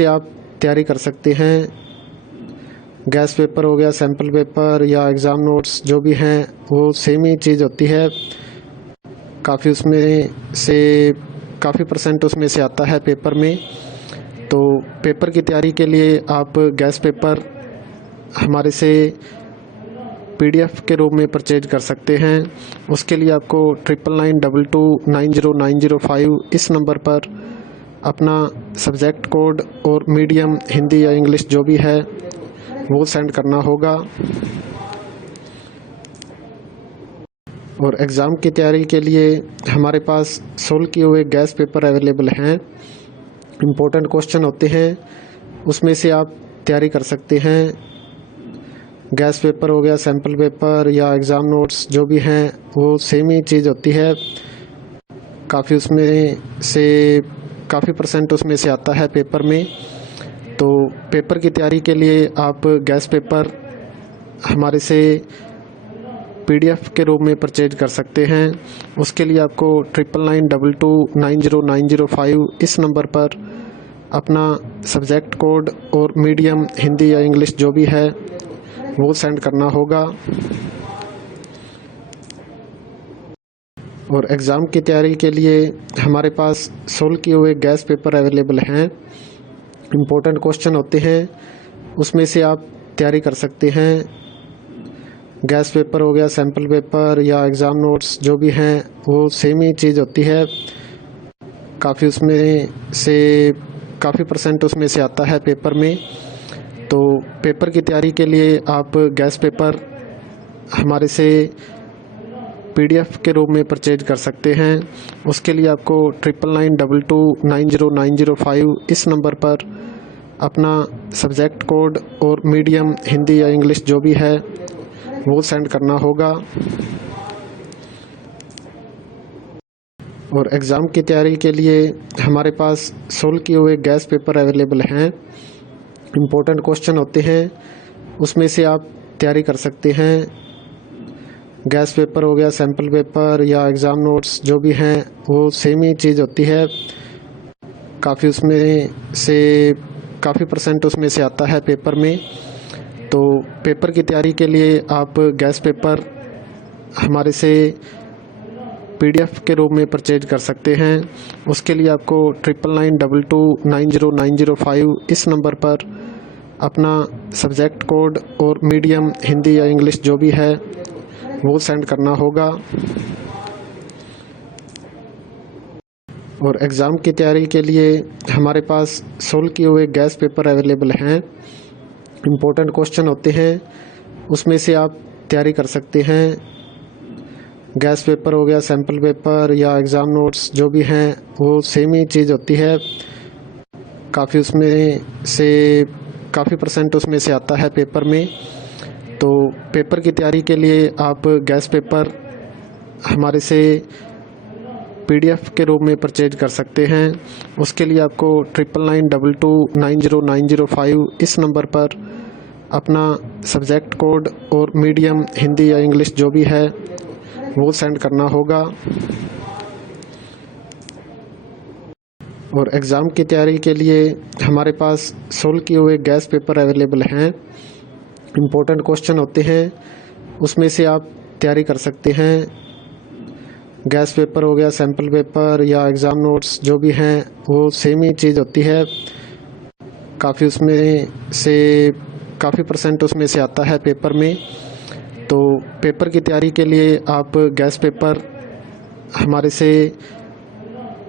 से आप तैयारी कर सकते हैं। गैस पेपर हो गया, सैम्पल पेपर या एग्ज़ाम नोट्स जो भी हैं वो सेम ही चीज़ होती है। काफ़ी उसमें से काफ़ी परसेंट उसमें से आता है पेपर में। तो पेपर की तैयारी के लिए आप गैस पेपर हमारे से PDF के रूप में परचेज कर सकते हैं। उसके लिए आपको 9992290905 इस नंबर पर अपना सब्जेक्ट कोड और मीडियम हिंदी या इंग्लिश जो भी है वो सेंड करना होगा। और एग्ज़ाम की तैयारी के लिए हमारे पास सोल्व किए हुए गैस पेपर अवेलेबल हैं। इम्पोर्टेंट क्वेश्चन होते हैं, उसमें से आप तैयारी कर सकते हैं। गैस पेपर हो गया, सैम्पल पेपर या एग्ज़ाम नोट्स जो भी हैं वो सेम ही चीज़ होती है। काफ़ी उसमें से काफ़ी परसेंट उसमें से आता है पेपर में। तो पेपर की तैयारी के लिए आप गैस पेपर हमारे से PDF के रूप में परचेज कर सकते हैं। उसके लिए आपको 9992290905 इस नंबर पर अपना सब्जेक्ट कोड और मीडियम हिंदी या इंग्लिश जो भी है वो सेंड करना होगा। और एग्ज़ाम की तैयारी के लिए हमारे पास सोल्व किए हुए गैस पेपर अवेलेबल हैं। इम्पोर्टेंट क्वेश्चन होते हैं, उसमें से आप तैयारी कर सकते हैं। गैस पेपर हो गया, सैम्पल पेपर या एग्ज़ाम नोट्स जो भी हैं वो सेम ही चीज़ होती है। काफ़ी उसमें से काफ़ी परसेंट उसमें से आता है पेपर में। तो पेपर की तैयारी के लिए आप गैस पेपर हमारे से PDF के रूप में परचेज कर सकते हैं। उसके लिए आपको 9992290905 इस नंबर पर अपना सब्जेक्ट कोड और मीडियम हिंदी या इंग्लिश जो भी है वो सेंड करना होगा। और एग्ज़ाम की तैयारी के लिए हमारे पास सोल्व किए हुए गैस पेपर अवेलेबल हैं। इम्पोर्टेंट क्वेश्चन होते हैं, उसमें से आप तैयारी कर सकते हैं। गैस पेपर हो गया, सैम्पल पेपर या एग्ज़ाम नोट्स जो भी हैं वो सेम ही चीज़ होती है। काफ़ी उसमें से काफ़ी परसेंट उसमें से आता है पेपर में। तो पेपर की तैयारी के लिए आप गैस पेपर हमारे से PDF के रूप में परचेज कर सकते हैं। उसके लिए आपको 9992290905 इस नंबर पर अपना सब्जेक्ट कोड और मीडियम हिंदी या इंग्लिश जो भी है वो सेंड करना होगा। और एग्ज़ाम की तैयारी के लिए हमारे पास सोल्व किए हुए गैस पेपर अवेलेबल हैं। इम्पोर्टेंट क्वेश्चन होते हैं, उसमें से आप तैयारी कर सकते हैं। गैस पेपर हो गया, सैम्पल पेपर या एग्ज़ाम नोट्स जो भी हैं वो सेम ही चीज़ होती है। काफ़ी उसमें से काफ़ी परसेंट उसमें से आता है पेपर में। तो पेपर की तैयारी के लिए आप गैस पेपर हमारे से PDF के रूप में परचेज कर सकते हैं। उसके लिए आपको 9992290905 इस नंबर पर अपना सब्जेक्ट कोड और मीडियम हिंदी या इंग्लिश जो भी है वो सेंड करना होगा। और एग्ज़ाम की तैयारी के लिए हमारे पास सोल्व किए हुए गैस पेपर अवेलेबल हैं। इम्पोर्टेंट क्वेश्चन होते हैं, उसमें से आप तैयारी कर सकते हैं। गैस पेपर हो गया, सैम्पल पेपर या एग्ज़ाम नोट्स जो भी हैं वो सेम ही चीज़ होती है। काफ़ी उसमें से काफ़ी परसेंट उसमें से आता है पेपर में। तो पेपर की तैयारी के लिए आप गैस पेपर हमारे से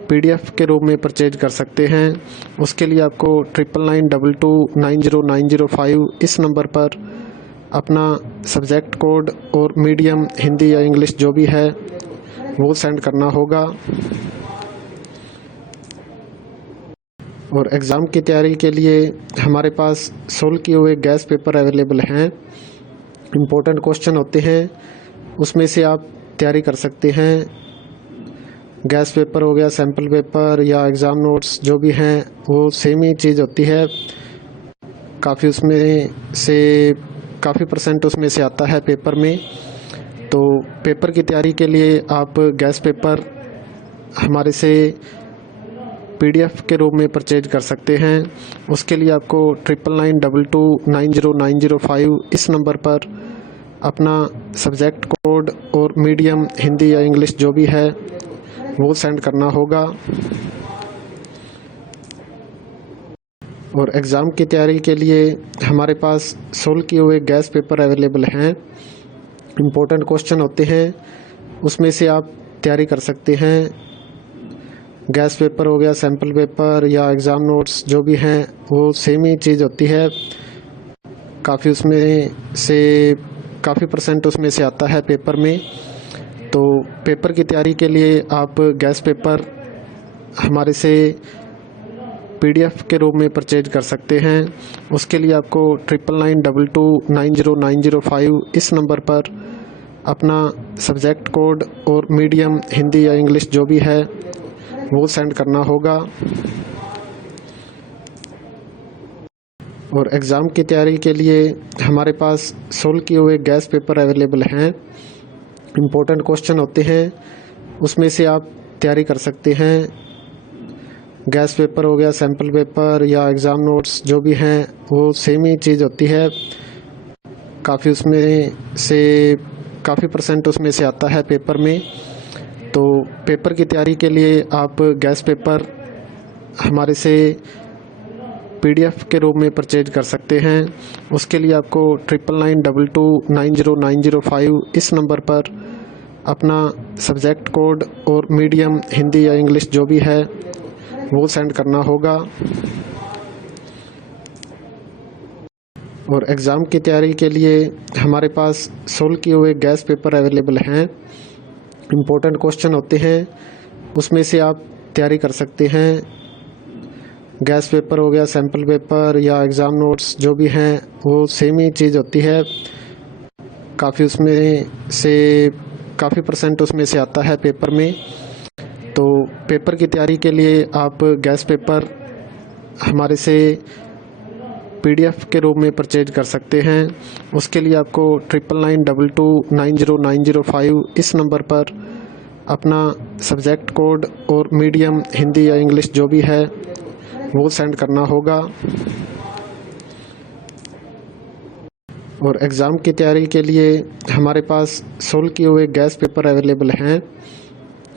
PDF के रूप में परचेज कर सकते हैं। उसके लिए आपको 9992290905 इस नंबर पर अपना सब्जेक्ट कोड और मीडियम हिंदी या इंग्लिश जो भी है वो सेंड करना होगा। और एग्ज़ाम की तैयारी के लिए हमारे पास सोल्व किए हुए गैस पेपर अवेलेबल हैं। इम्पोर्टेंट क्वेश्चन होते हैं, उसमें से आप तैयारी कर सकते हैं। गैस पेपर हो गया, सैम्पल पेपर या एग्ज़ाम नोट्स जो भी हैं वो सेम ही चीज़ होती है। काफ़ी उसमें से काफ़ी परसेंट उसमें से आता है पेपर में। तो पेपर की तैयारी के लिए आप गैस पेपर हमारे से PDF के रूप में परचेज कर सकते हैं। उसके लिए आपको 9992290905 इस नंबर पर अपना सब्जेक्ट कोड और मीडियम हिंदी या इंग्लिश जो भी है वो सेंड करना होगा। और एग्ज़ाम की तैयारी के लिए हमारे पास सोल्व किए हुए गैस पेपर अवेलेबल हैं। इम्पोर्टेंट क्वेश्चन होते हैं, उसमें से आप तैयारी कर सकते हैं। गैस पेपर हो गया, सैम्पल पेपर या एग्ज़ाम नोट्स जो भी हैं वो सेम ही चीज़ होती है। काफ़ी परसेंट उसमें से आता है पेपर में। तो पेपर की तैयारी के लिए आप गैस पेपर हमारे से PDF के रूप में परचेज कर सकते हैं। उसके लिए आपको 9992290905 इस नंबर पर अपना सब्जेक्ट कोड और मीडियम हिंदी या इंग्लिश जो भी है वो सेंड करना होगा। और एग्ज़ाम की तैयारी के लिए हमारे पास सोल्व किए हुए गैस पेपर अवेलेबल हैं। इम्पोर्टेंट क्वेश्चन होते हैं, उसमें से आप तैयारी कर सकते हैं। गैस पेपर हो गया, सैम्पल पेपर या एग्ज़ाम नोट्स जो भी हैं वो सेम ही चीज़ होती है। काफ़ी परसेंट उसमें से आता है पेपर में। तो पेपर की तैयारी के लिए आप गैस पेपर हमारे से PDF के रूप में परचेज कर सकते हैं। उसके लिए आपको 9992290905 इस नंबर पर अपना सब्जेक्ट कोड और मीडियम हिंदी या इंग्लिश जो भी है वो सेंड करना होगा। और एग्ज़ाम की तैयारी के लिए हमारे पास सोल्व किए हुए गैस पेपर अवेलेबल हैं। इम्पोर्टेंट क्वेश्चन होते हैं, उसमें से आप तैयारी कर सकते हैं। गैस पेपर हो गया, सैम्पल पेपर या एग्ज़ाम नोट्स जो भी हैं वो सेम ही चीज़ होती है। काफ़ी परसेंट उसमें से आता है पेपर में। तो पेपर की तैयारी के लिए आप गैस पेपर हमारे से PDF के रूप में परचेज कर सकते हैं। उसके लिए आपको 9992290905 इस नंबर पर अपना सब्जेक्ट कोड और मीडियम हिंदी या इंग्लिश जो भी है वो सेंड करना होगा। और एग्ज़ाम की तैयारी के लिए हमारे पास सोल्व किए हुए गैस पेपर अवेलेबल हैं।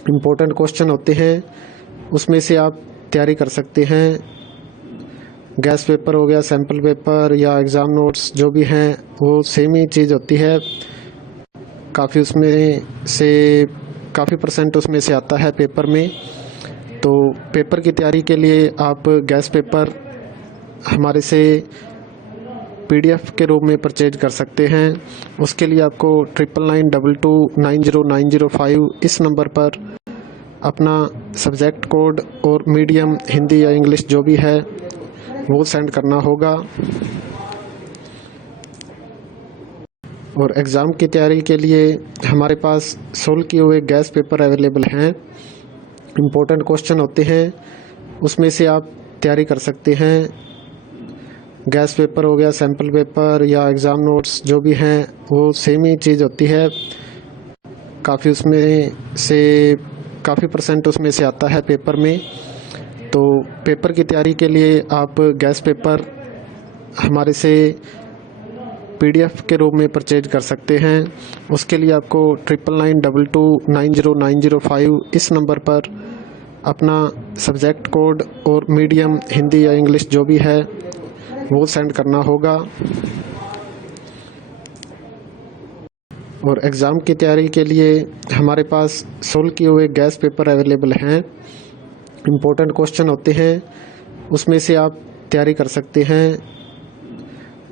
इम्पोर्टेंट क्वेश्चन होते हैं, उसमें से आप तैयारी कर सकते हैं। गैस पेपर हो गया, सैम्पल पेपर या एग्ज़ाम नोट्स जो भी हैं वो सेम ही चीज़ होती है। काफ़ी परसेंट उसमें से आता है पेपर में। तो पेपर की तैयारी के लिए आप गैस पेपर हमारे से PDF के रूप में परचेज कर सकते हैं। उसके लिए आपको 9992290905 इस नंबर पर अपना सब्जेक्ट कोड और मीडियम हिंदी या इंग्लिश जो भी है वो सेंड करना होगा। और एग्ज़ाम की तैयारी के लिए हमारे पास सोल्व किए हुए गैस पेपर अवेलेबल हैं। इम्पोर्टेंट क्वेश्चन होते हैं, उसमें से आप तैयारी कर सकते हैं। गैस पेपर हो गया, सैम्पल पेपर या एग्ज़ाम नोट्स जो भी हैं वो सेम ही चीज़ होती है। काफ़ी परसेंट उसमें से आता है पेपर में। तो पेपर की तैयारी के लिए आप गैस पेपर हमारे से PDF के रूप में परचेज कर सकते हैं। उसके लिए आपको 9992290905 इस नंबर पर अपना सब्जेक्ट कोड और मीडियम हिंदी या इंग्लिश जो भी है वो सेंड करना होगा। और एग्ज़ाम की तैयारी के लिए हमारे पास सोल्व किए हुए गैस पेपर अवेलेबल हैं। इम्पोर्टेंट क्वेश्चन होते हैं, उसमें से आप तैयारी कर सकते हैं।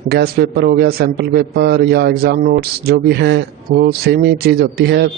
गैस पेपर हो गया, सैम्पल पेपर या एग्ज़ाम नोट्स जो भी हैं वो सेम ही चीज़ होती है।